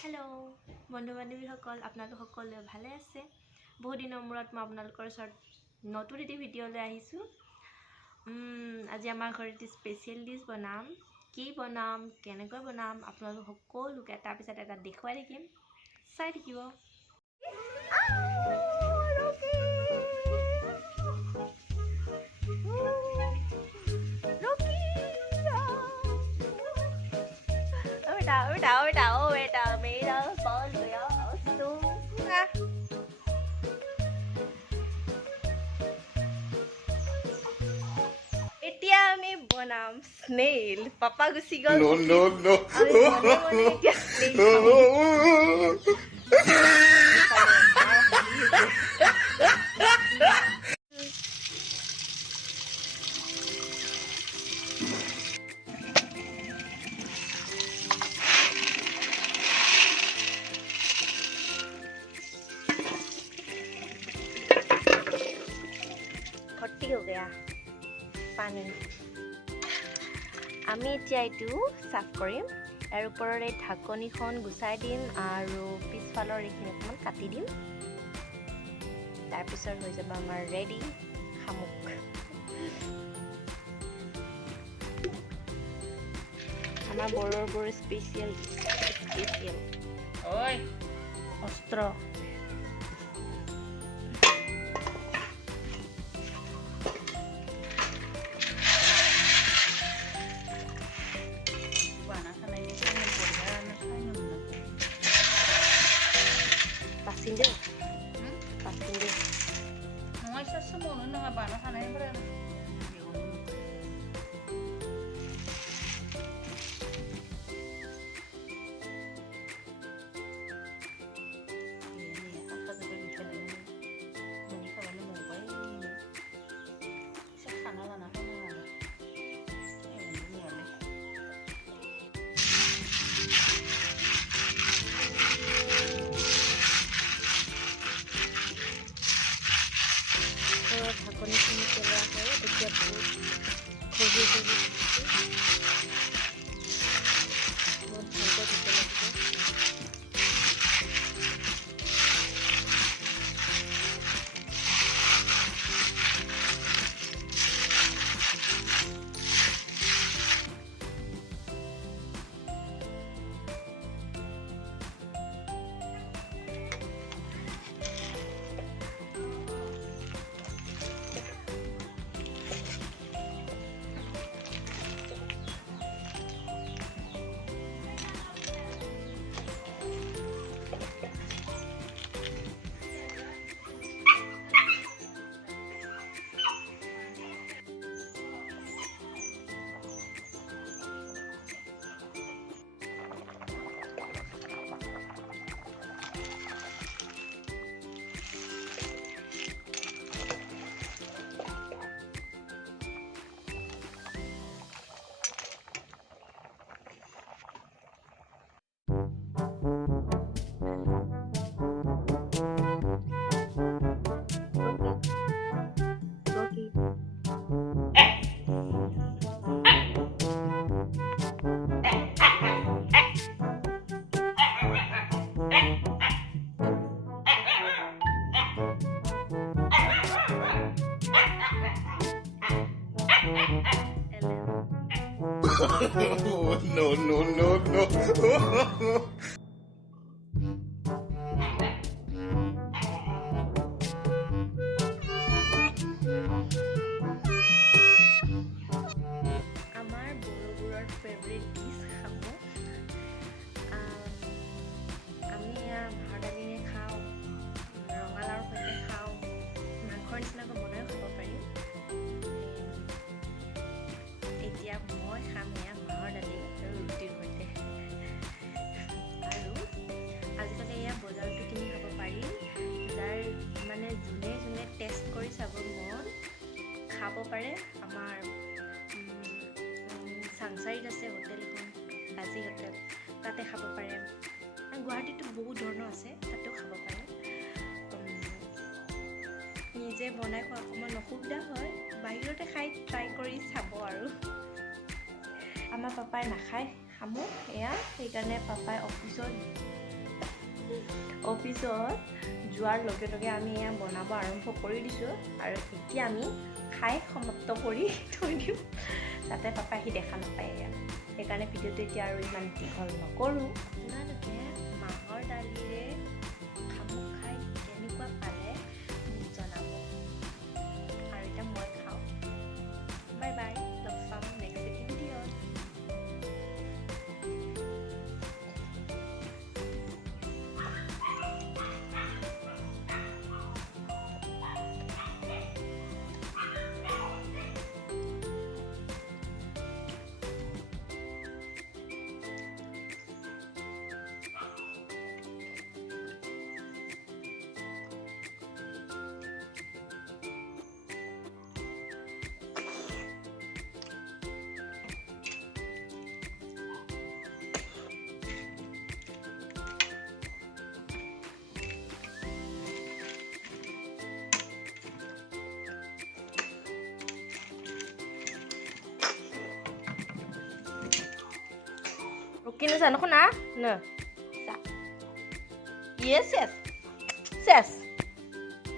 Hello बंधु बान्धवीসকল আপোনালোক সকলোৱে ভালে আছে বহু দিনৰ মূৰত মই আপোনালোকৰ ওচৰত নতুন এটি ভিডিঅ' লৈ আহিছোঁ আজি আমাৰ ঘৰত স্পেচিয়েল ডিশ বনাম কি বনাম কেনেকৈ বনাম আপোনালোক সকলোকে এটা পিছত এটা দেখুৱাই থাকিম চাই থাকিব बेटा मेरा बॉल गया এতিয়া আমি বনাম স্নেল পাপা গুছি গল নো भर्ती हो गया पानी আমি এতিয়া এইটো সাফ কৰিম আৰু ওপৰৰ এই ঢাকনিখন গুছাই দিম আৰু পিছফালৰ এইখিনি অকমান কাটি দিম তাৰ পিছত হৈ যাব আমাৰ ৰেডি খামুক আমাৰ বড়োৰ স্পেচিয়েল ঐ অস্ত্ৰ Pasinde. Pasinde. No hay esa mono no va a sanar en breve. ঢাকনি খিনি পেলোৱা হয় এতিয়া বহুত খহি খহি বহুত ভালকৈ ধুব লাগিব No. আমাৰ বড়োবোৰৰ ফেভৰেট ডিছ খামো আমি ভাত দালিৰে খাওঁ ৰঙালাওৰ সৈতে খাওঁ মাংসৰ নিচিনাকৈ বনাইও খাব পাৰিম এতিয়া মই খাম মাহৰ দালি আৰু ৰুটিৰ সৈতে আৰু আজিকালি এয়া বজাৰতো কিনি খাব পাৰি যাৰ মানে যোনে যোনে টেষ্ট কৰি চাব মন খাব পাৰে আমাৰ চাংচাৰীত আছে হোটেল এখন বাজি হোটেল তাতে খাব পাৰে গুৱাহাটীতো বহুত ধৰণৰ আছে তাতেও খাব পাৰে নিজে বনাই খোৱা অকণমান অসুবিধা হয় বাহিৰতে খাই ট্ৰাই কৰি চাব আৰু আমাৰ পাপাই নাখায় শামুক এয়া সেইকাৰণে পাপাই অফিচত অফিচত যোৱাৰ লগে লগে আমি এয়া বনাব আৰম্ভ কৰি দিছোঁ আৰু এতিয়া আমি খাই সমাপ্ত কৰি থৈ দিওঁ যাতে পাপাই আহি দেখা নাপায় এয়া সেইকাৰণে ভিডিঅ'টো এতিয়া আৰু ইমান দীঘল নকৰোঁ আপোনালোকে মাহৰ দালিৰে শামুক খাই কেনেকুৱা পালে মোক জনাব আৰু এতিয়া মই খাওঁ বাই বাই লগ পাম নেক্সট ভিডিঅ'ত Rukin sana ko na? No. Yes, yes. Yes.